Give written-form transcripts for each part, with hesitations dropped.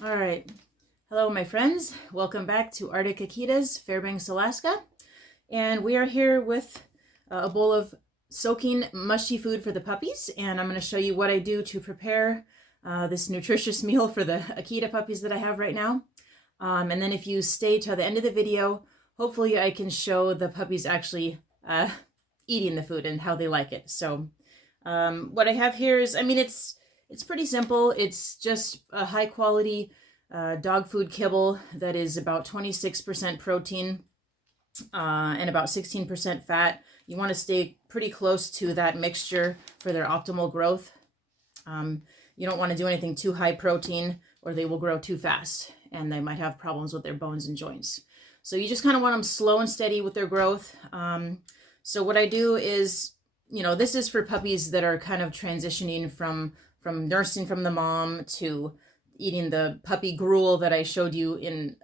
All right. Hello, my friends. Welcome back to Arctic Akitas, Fairbanks, Alaska. And we are here with a bowl of soaking mushy food for the puppies. And I'm going to show you what I do to prepare this nutritious meal for the Akita puppies that I have right now. And then if you stay till the end of the video, hopefully I can show the puppies actually eating the food and how they like it. So what I have here is, it's pretty simple. It's just a high quality dog food kibble that is about 26% protein and about 16% fat. You want to stay pretty close to that mixture for their optimal growth. You don't want to do anything too high protein or they will grow too fast and they might have problems with their bones and joints. So you just kind of want them slow and steady with their growth. So what I do is, this is for puppies that are kind of transitioning from nursing from the mom to eating the puppy gruel that I showed you in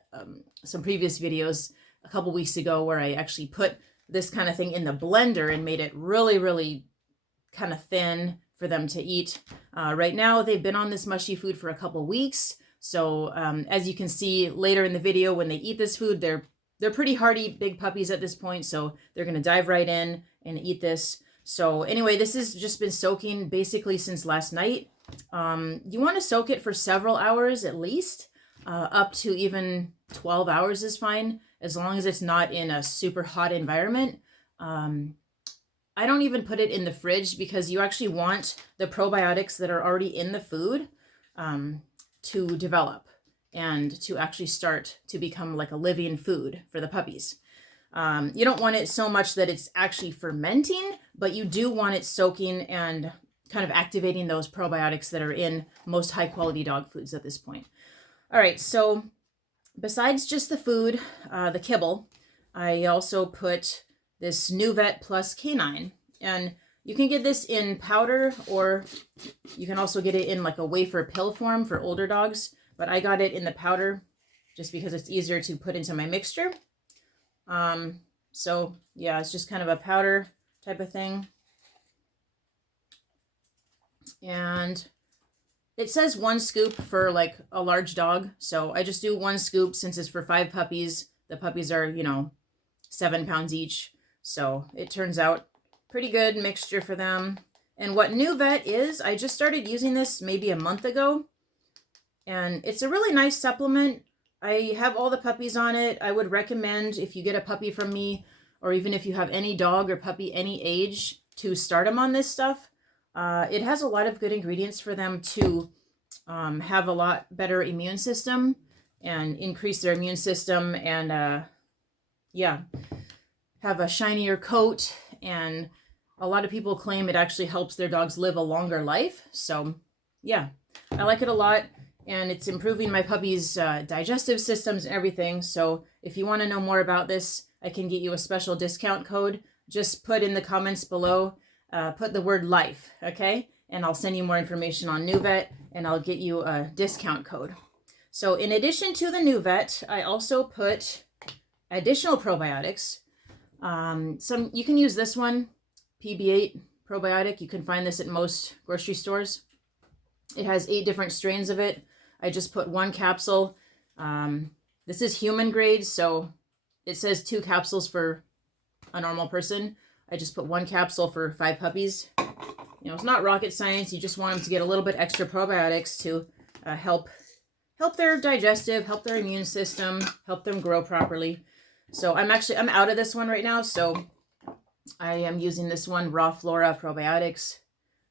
some previous videos a couple weeks ago, where I actually put this kind of thing in the blender and made it really, really kind of thin for them to eat. Right now, they've been on this mushy food for a couple weeks. So as you can see later in the video, when they eat this food, they're pretty hardy big puppies at this point. So they're going to dive right in and eat this. So anyway, this has just been soaking basically since last night. You want to soak it for several hours at least, up to even 12 hours is fine, as long as it's not in a super hot environment. I don't even put it in the fridge because you actually want the probiotics that are already in the food to develop and to actually start to become like a living food for the puppies. You don't want it so much that it's actually fermenting, but you do want it soaking and kind of activating those probiotics that are in most high quality dog foods at this point. All right, so besides just the food, the kibble, I also put this NuVet Plus canine, and you can get this in powder or you can also get it in like a wafer pill form for older dogs, but I got it in the powder just because it's easier to put into my mixture. So yeah, it's just kind of a powder type of thing. And it says 1 scoop for like a large dog. So I just do 1 scoop since it's for 5 puppies. The puppies are, 7 pounds each. So it turns out pretty good mixture for them. And what NuVet is, I just started using this maybe a month ago. And it's a really nice supplement. I have all the puppies on it. I would recommend, if you get a puppy from me, or even if you have any dog or puppy any age, to start them on this stuff. It has a lot of good ingredients for them to have a lot better immune system and increase their immune system and, have a shinier coat. And a lot of people claim it actually helps their dogs live a longer life. So, yeah, I like it a lot. And it's improving my puppy's digestive systems and everything. So if you want to know more about this, I can get you a special discount code. Just put in the comments below, put the word life, okay? And I'll send you more information on NuVet and I'll get you a discount code. So in addition to the NuVet, I also put additional probiotics. You can use this one, PB8 probiotic. You can find this at most grocery stores. It has 8 different strains of it. I just put 1 capsule. This is human grade, so it says 2 capsules for a normal person. I just put 1 capsule for 5 puppies. It's not rocket science. You just want them to get a little bit extra probiotics to help their digestive, help their immune system, help them grow properly. So I'm out of this one right now, so I am using this one, Raw Flora Probiotics.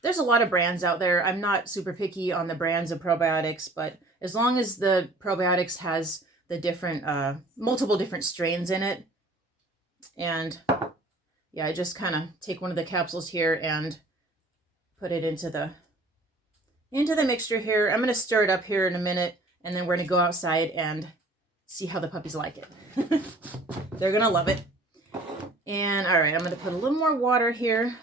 There's a lot of brands out there. I'm not super picky on the brands of probiotics, but as long as the probiotics has the different, multiple different strains in it. And yeah, I just kind of take one of the capsules here and put it into the mixture here. I'm going to stir it up here in a minute, and then we're going to go outside and see how the puppies like it. They're going to love it. And all right, I'm going to put a little more water here,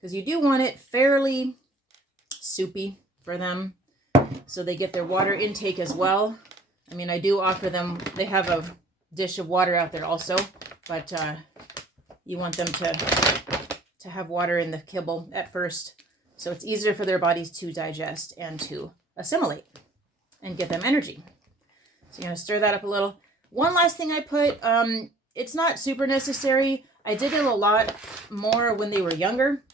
because you do want it fairly soupy for them so they get their water intake as well. I do offer them, they have a dish of water out there also, but you want them to have water in the kibble at first so it's easier for their bodies to digest and to assimilate. and get them energy. So you're going to stir that up a little. One last thing I put, it's not super necessary. I did it a lot more when they were younger,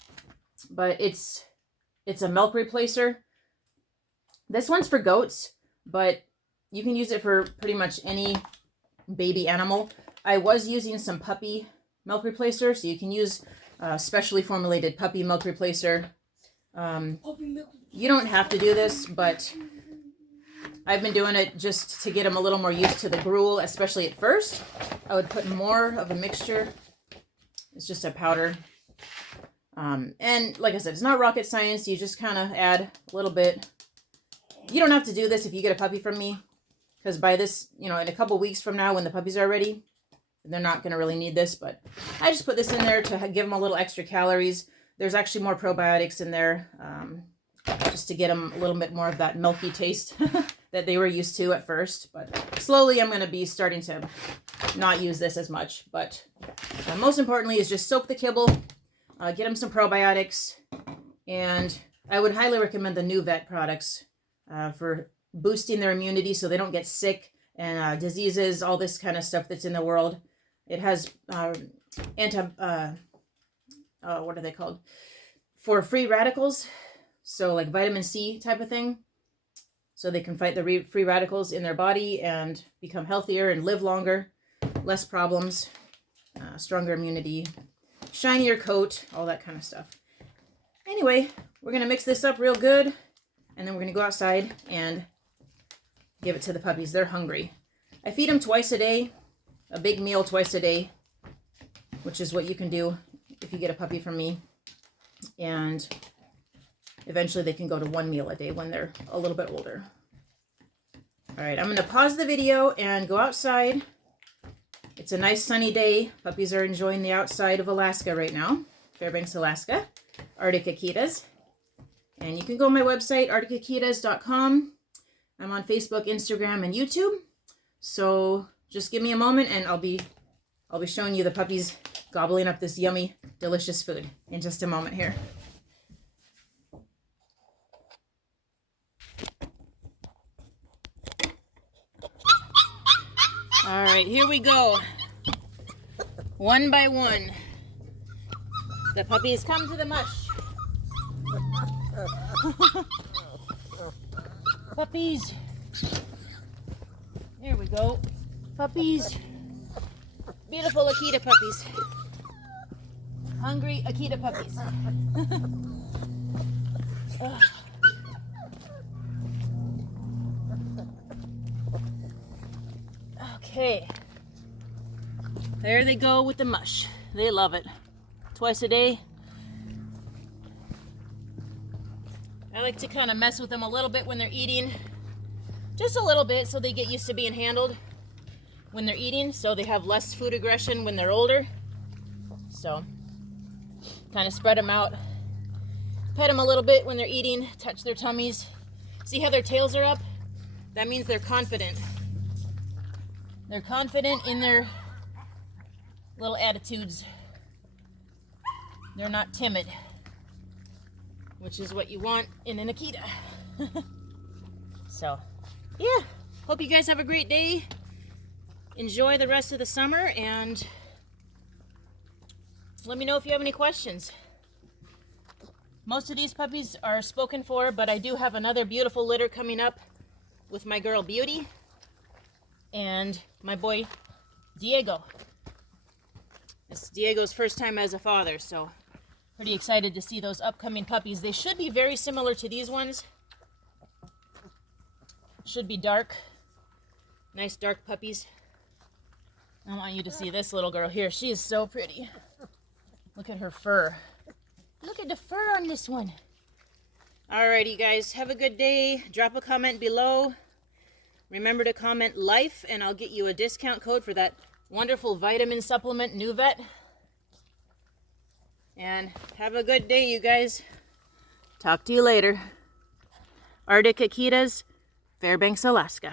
but it's a milk replacer. This one's for goats, but you can use it for pretty much any baby animal. I was using some puppy milk replacer, so you can use specially formulated puppy milk replacer. You don't have to do this, but I've been doing it just to get them a little more used to the gruel, especially at first. I would put more of a mixture. It's just a powder. And like I said, it's not rocket science. You just kind of add a little bit. You don't have to do this if you get a puppy from me, because by this, you know, in a couple weeks from now when the puppies are ready, they're not going to really need this, but I just put this in there to give them a little extra calories. There's actually more probiotics in there, just to get them a little bit more of that milky taste that they were used to at first. But slowly I'm going to be starting to not use this as much. But most importantly is just soak the kibble, get them some probiotics, and I would highly recommend the NuVet products for boosting their immunity so they don't get sick and diseases, all this kind of stuff that's in the world. It has what are they called? For free radicals. So like vitamin C type of thing. So they can fight the free radicals in their body and become healthier and live longer. Less problems, stronger immunity, shinier coat, all that kind of stuff. Anyway, we're going to mix this up real good. And then we're going to go outside and give it to the puppies. They're hungry. I feed them twice a day, a big meal twice a day, which is what you can do if you get a puppy from me. And eventually they can go to one meal a day when they're a little bit older. All right, I'm going to pause the video and go outside. It's a nice sunny day. Puppies are enjoying the outside of Alaska right now. Fairbanks, Alaska. Arctic Akitas. And you can go to my website, arcticakitas.com. I'm on Facebook, Instagram, and YouTube. So just give me a moment and I'll be showing you the puppies gobbling up this yummy, delicious food in just a moment here. All right, here we go. One by one. The puppies come to the mush. Puppies. There we go. Puppies. Beautiful Akita puppies. Hungry Akita puppies. Okay. There they go with the mush. They love it. Twice a day. I like to kind of mess with them a little bit when they're eating. Just a little bit so they get used to being handled when they're eating, so they have less food aggression when they're older. So kind of spread them out. Pet them a little bit when they're eating, touch their tummies. See how their tails are up? That means they're confident. They're confident in their little attitudes. They're not timid, which is what you want in an Akita. So, yeah. Hope you guys have a great day. Enjoy the rest of the summer, and let me know if you have any questions. Most of these puppies are spoken for, but I do have another beautiful litter coming up with my girl Beauty and my boy Diego. It's Diego's first time as a father, so pretty excited to see those upcoming puppies. They should be very similar to these ones. Should be dark. Nice dark puppies. I want you to see this little girl here. She is so pretty. Look at her fur. Look at the fur on this one. Alrighty guys, have a good day. Drop a comment below. Remember to comment life and I'll get you a discount code for that wonderful vitamin supplement, NuVet. And have a good day, you guys. Talk to you later. Arctic Akitas, Fairbanks, Alaska.